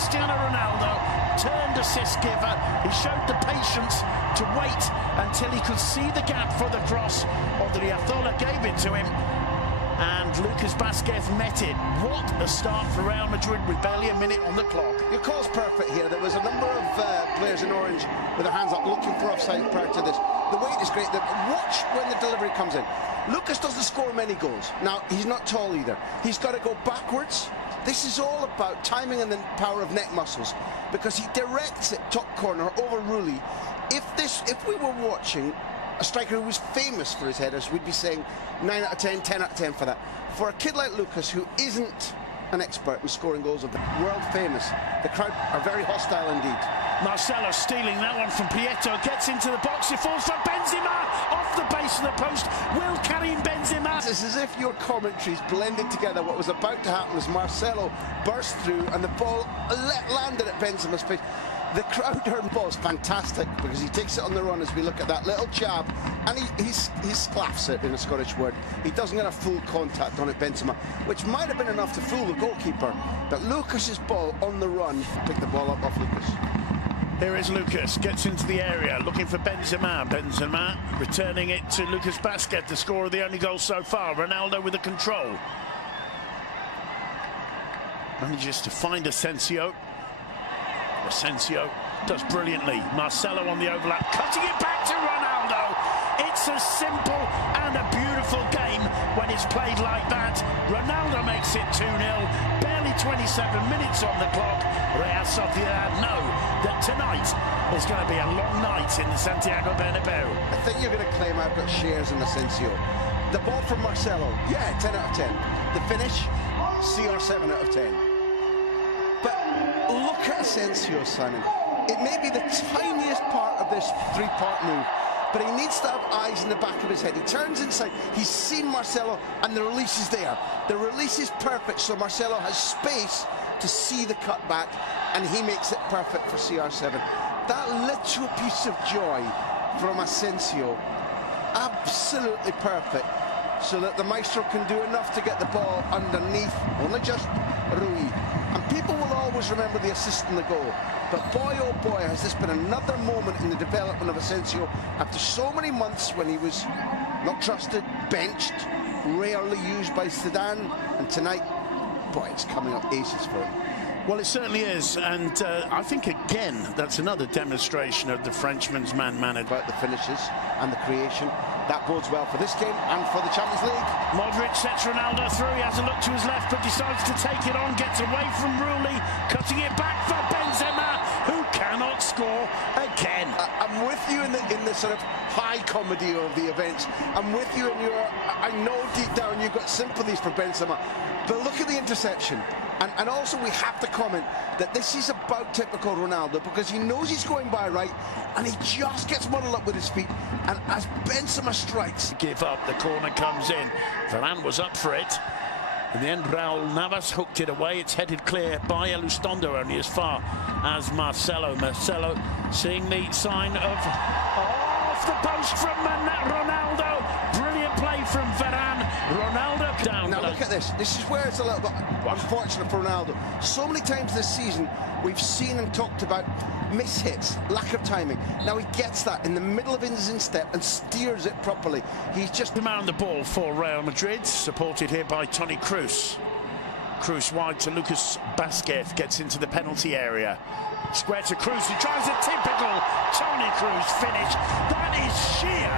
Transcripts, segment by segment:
Cristiano Ronaldo, turned assist giver. He showed the patience to wait until he could see the gap for the cross. Odriozola gave it to him, and Lucas Vázquez met it. What a start for Real Madrid with barely a minute on the clock. Your call's perfect here. There was a number of players in orange with their hands up looking for offside prior to this. The weight is great. Watch when the delivery comes in. Lucas doesn't score many goals. Now, he's not tall either. He's got to go backwards. This is all about timing and the power of neck muscles, because he directs it top corner over Rulli. If we were watching a striker who was famous for his headers, we'd be saying 9 out of 10, 10 out of 10 for that. For a kid like Lucas, who isn't an expert in scoring goals of the world famous, the crowd are very hostile indeed. Marcelo stealing that one from Prieto, gets into the box, it falls for Benzema, off the base of the post. Will Karim Benzema? It's as if your commentaries blended together what was about to happen as Marcelo burst through and the ball landed at Benzema's face. The crowd heard ball is fantastic because he takes it on the run as we look at that little jab, and he sclaffs it in a Scottish word. He doesn't get a full contact on it, Benzema, which might have been enough to fool the goalkeeper. But Lucas's ball on the run picked the ball up off Lucas. Here is Lucas, gets into the area, looking for Benzema. Benzema returning it to Lucas Vázquez, the scorer of the only goal so far. Ronaldo with the control. Manages to find Asensio. Asensio does brilliantly. Marcelo on the overlap, cutting it back to Ronaldo. It's a simple and a beautiful game when it's played like that. Ronaldo makes it 2-0. Barely 27 minutes on the clock. Real Sociedad know that tonight is going to be a long night in the Santiago Bernabeu. I think you're going to claim I've got shares in Asensio. The ball from Marcelo, yeah, 10 out of 10. The finish, CR7 out of 10. But look at Asensio, Simon. It may be the tiniest part of this three-part move, but he needs to have eyes in the back of his head. He turns inside, he's seen Marcelo, and the release is there. The release is perfect, so Marcelo has space to see the cutback, and he makes it perfect for CR7. That little piece of joy from Asensio, absolutely perfect, so that the Maestro can do enough to get the ball underneath, only just Rui. And people will always remember the assist and the goal. But boy, oh boy, has this been another moment in the development of Asensio after so many months when he was not trusted, benched, rarely used by Zidane. And tonight, boy, it's coming up aces for him. Well, it certainly is, and I think, again, that's another demonstration of the Frenchman's man-managed. About the finishes and the creation. That bodes well for this game and for the Champions League. Modric sets Ronaldo through. He has a look to his left, but decides to take it on. Gets away from Rulli, cutting it back for Benzema, who cannot score again. I'm with you in the sort of high comedy of the events. I'm with you in your... I know deep down you've got sympathies for Benzema. But look at the interception. And also we have to comment that this is about typical Ronaldo, because he knows he's going by right and he just gets muddled up with his feet, and as Benzema strikes, give up, the corner comes in. Varane was up for it. In the end, Raul Navas hooked it away. It's headed clear by Elustondo, only as far as Marcelo. Marcelo seeing the sign of off the post from Ronaldo. Brilliant play from Varane. Ronaldo down. Now look at this. This is where it's a little bit unfortunate for Ronaldo. So many times this season we've seen and talked about mishits, lack of timing. Now he gets that in the middle of his instep and steers it properly. He's just around the ball for Real Madrid, supported here by Toni Kroos. Kroos wide to Lucas Vázquez, gets into the penalty area. Square to Kroos, who tries a typical Toni Kroos finish. That is sheer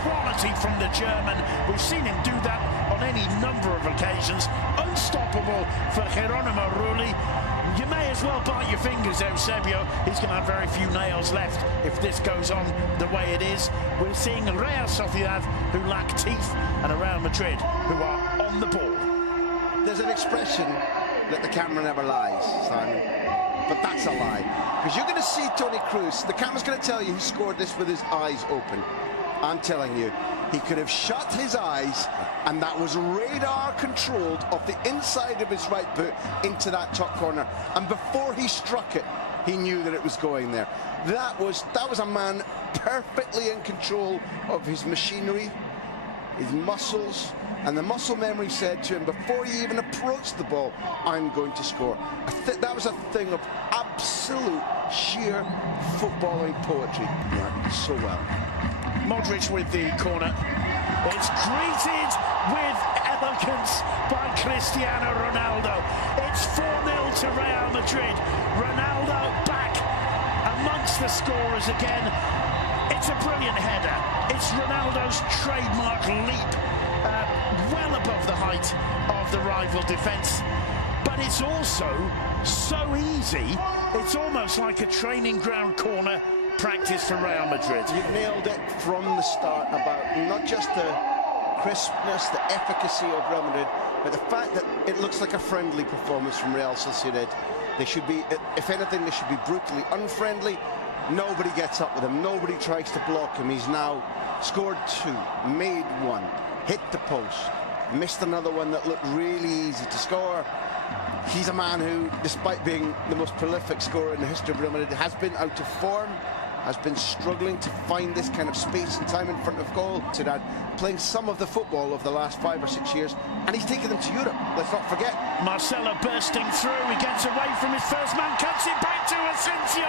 quality from the German. We've seen him do that on any number of occasions. Unstoppable for Geronimo Rulli. You may as well bite your fingers, Eusebio. He's going to have very few nails left if this goes on the way it is. We're seeing a Real Sociedad who lack teeth and a Real Madrid who are on the ball. There's an expression that the camera never lies, Simon. But that's a lie. Because you're going to see Toni Kroos, the camera's going to tell you he scored this with his eyes open. I'm telling you, he could have shut his eyes, and that was radar controlled off the inside of his right boot into that top corner. And before he struck it, he knew that it was going there. That was a man perfectly in control of his machinery. his muscles, and the muscle memory said to him before he even approached the ball, I'm going to score. That was a thing of absolute sheer footballing poetry. Yeah, so well. Modric with the corner. It's greeted with elegance by Cristiano Ronaldo. It's 4-0 to Real Madrid. Ronaldo back amongst the scorers again. It's a brilliant header. It's Ronaldo's trademark leap, well above the height of the rival defence. But it's also so easy, it's almost like a training ground corner practice for Real Madrid. You've nailed it from the start about not just the crispness, the efficacy of Real Madrid, but the fact that it looks like a friendly performance from Real Sociedad. They should be, if anything, they should be brutally unfriendly. Nobody gets up with him. Nobody tries to block him. He's now scored 2, made 1, hit the post, missed another one that looked really easy to score. He's a man who, despite being the most prolific scorer in the history of Real Madrid, has been out of form, has been struggling to find this kind of space and time in front of goal. Sociedad playing some of the football of the last 5 or 6 years, and he's taken them to Europe. Let's not forget. Marcelo bursting through. He gets away from his first man, cuts it back to Asensio.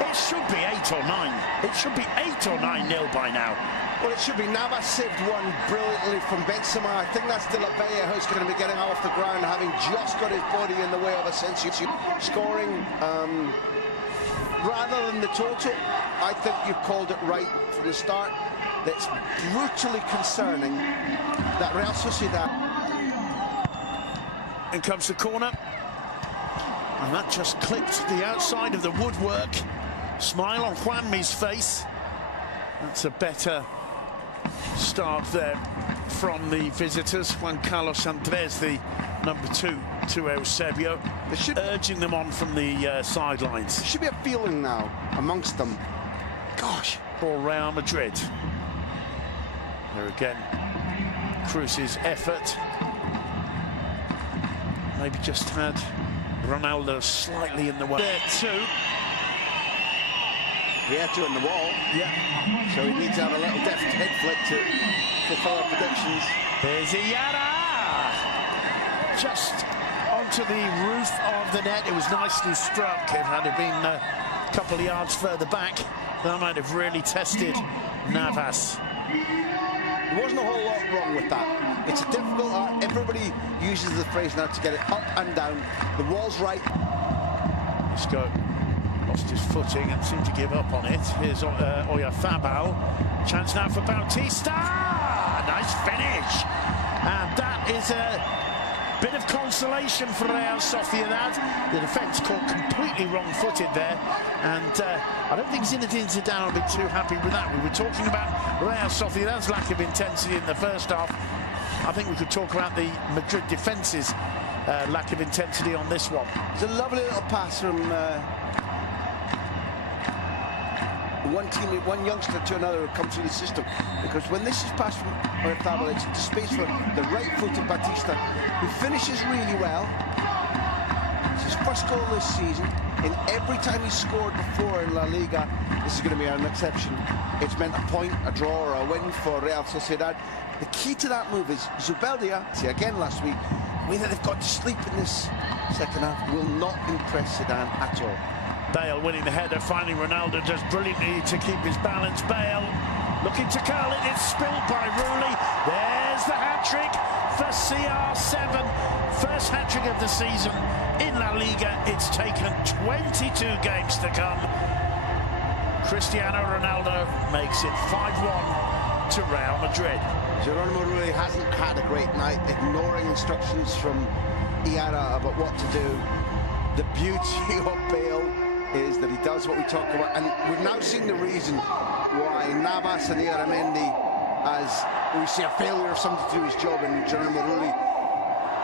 It should be 8 or 9. It should be 8 or 9-0 by now. Well, it should be. Navas saved one brilliantly from Benzema. I think that's De La Bella who's going to be getting off the ground, having just got his body in the way of Asensio scoring. Rather than the total, I think you've called it right from the start. That's brutally concerning that Real Sociedad. In comes the corner, and that just clipped the outside of the woodwork. Smile on Juanmi's face. That's a better start there from the visitors. Juan Carlos Andres, the number 2 to Eusebio, urging them on from the sidelines. There should be a feeling now amongst them. Gosh. For Real Madrid. There again, Cruz's effort. Maybe just had Ronaldo slightly in the way. There too. He had to in the wall. Yeah. So he needs to have a little deft head flick to fulfill our predictions. There's Iara! Just onto the roof of the net. It was nicely struck. If it had been a couple of yards further back, that might have really tested Navas. There wasn't a whole lot wrong with that. It's a difficult art. Everybody uses the phrase now to get it up and down. The wall's right. Isco lost his footing and seemed to give up on it. Here's Oyarzabal. Chance now for Bautista. Nice finish. And that is a bit of consolation for Real Sociedad. The defence caught completely wrong-footed there. And I don't think Zinedine Zidane will be too happy with that. We were talking about Real Sociedad's lack of intensity in the first half. I think we could talk about the Madrid defence's lack of intensity on this one. It's a lovely little pass from one youngster to another who comes through the system, because when this is passed from Oyarzabal, it's into space for the right-footed Bautista, who finishes really well. It's his first goal this season. In every time he's scored before in La Liga, this is going to be an exception. It's meant a point, a draw, or a win for Real Sociedad. The key to that move is Zubeldia, again last week, the way that they've got to sleep in this second half will not impress Zidane at all. Bale winning the header, finding Ronaldo does brilliantly to keep his balance. Bale looking to curl it, it's spilled by Rooney. There's the hat-trick for CR7. First hat-trick of the season in La Liga. It's taken 22 games to come. Cristiano Ronaldo makes it 5-1 to Real Madrid. Geronimo Rulli hasn't had a great night, ignoring instructions from Iara about what to do. The beauty of Bale is that he does what we talk about, and we've now seen the reason why Navas and Iaramendi, as we see a failure of somebody to do his job, and Geronimo Rulli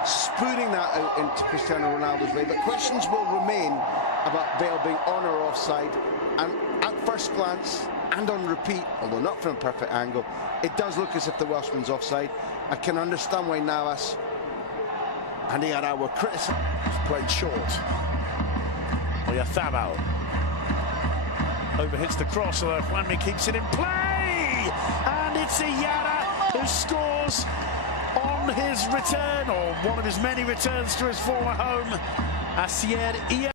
spooning that out into Cristiano Ronaldo's way. But questions will remain about Bale being on or offside, and at first glance and on repeat, although not from a perfect angle, it does look as if the Welshman's offside. I can understand why Navas and Iara were criticised. Played short. Oyarzabal overhits the cross, although Juanmi keeps it in play, and it's Iara who scores. scores on his return, or one of his many returns to his former home, Sociedad.